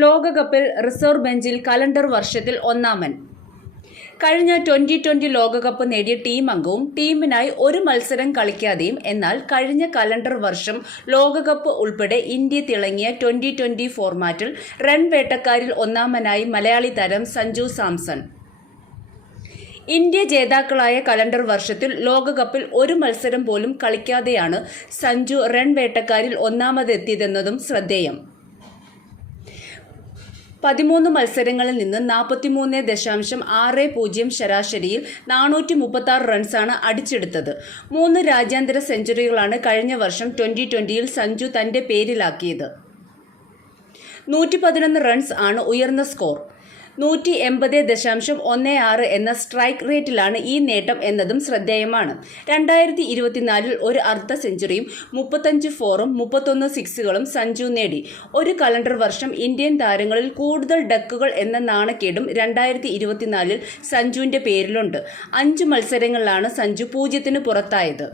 ലോകകപ്പിൽ റിസർവ് ബെഞ്ചിൽ കലണ്ടർ വർഷത്തിൽ ഒന്നാമൻ. കഴിഞ്ഞ ട്വന്റി ലോകകപ്പ് നേടിയ ടീം അംഗവും ടീമിനായി ഒരു മത്സരം കളിക്കാതെയും എന്നാൽ കഴിഞ്ഞ കലണ്ടർ വർഷം ലോകകപ്പ് ഉൾപ്പെടെ ഇന്ത്യ തിളങ്ങിയ ട്വന്റി ഫോർമാറ്റിൽ റൺ വേട്ടക്കാരിൽ ഒന്നാമനായി മലയാളി താരം സഞ്ജു സാംസൺ. ഇന്ത്യ ജേതാക്കളായ കലണ്ടർ വർഷത്തിൽ ലോകകപ്പിൽ ഒരു മത്സരം പോലും കളിക്കാതെയാണ് സഞ്ജു റൺ വേട്ടക്കാരിൽ ഒന്നാമതെത്തിയതെന്നതും ശ്രദ്ധേയം. 13 മത്സരങ്ങളിൽ നിന്ന് 43.60 ശരാശരിയിൽ 436 റൺസാണ് അടിച്ചെടുത്തത്. 3 രാജ്യാന്തര സെഞ്ചുറികളാണ് കഴിഞ്ഞ വർഷം ട്വന്റിയിൽ സഞ്ജു തന്റെ പേരിലാക്കിയത്. 111 റൺസ് ആണ് ഉയർന്ന സ്കോർ. 180.16 എന്ന സ്ട്രൈക്ക് റേറ്റിലാണ് ഈ നേട്ടം എന്നതും ശ്രദ്ധേയമാണ്. 2024 ഒരു അർദ്ധ സെഞ്ചുറിയും 35 ഫോറും 31 സിക്സുകളും സഞ്ജു നേടി. ഒരു കലണ്ടർ വർഷം ഇന്ത്യൻ താരങ്ങളിൽ കൂടുതൽ ഡക്കുകൾ എന്ന നാണക്കേടും 2024 സഞ്ജുവിന്റെ പേരിലുണ്ട്. 5 മത്സരങ്ങളിലാണ് സഞ്ജു 0-ന് പുറത്തായത്.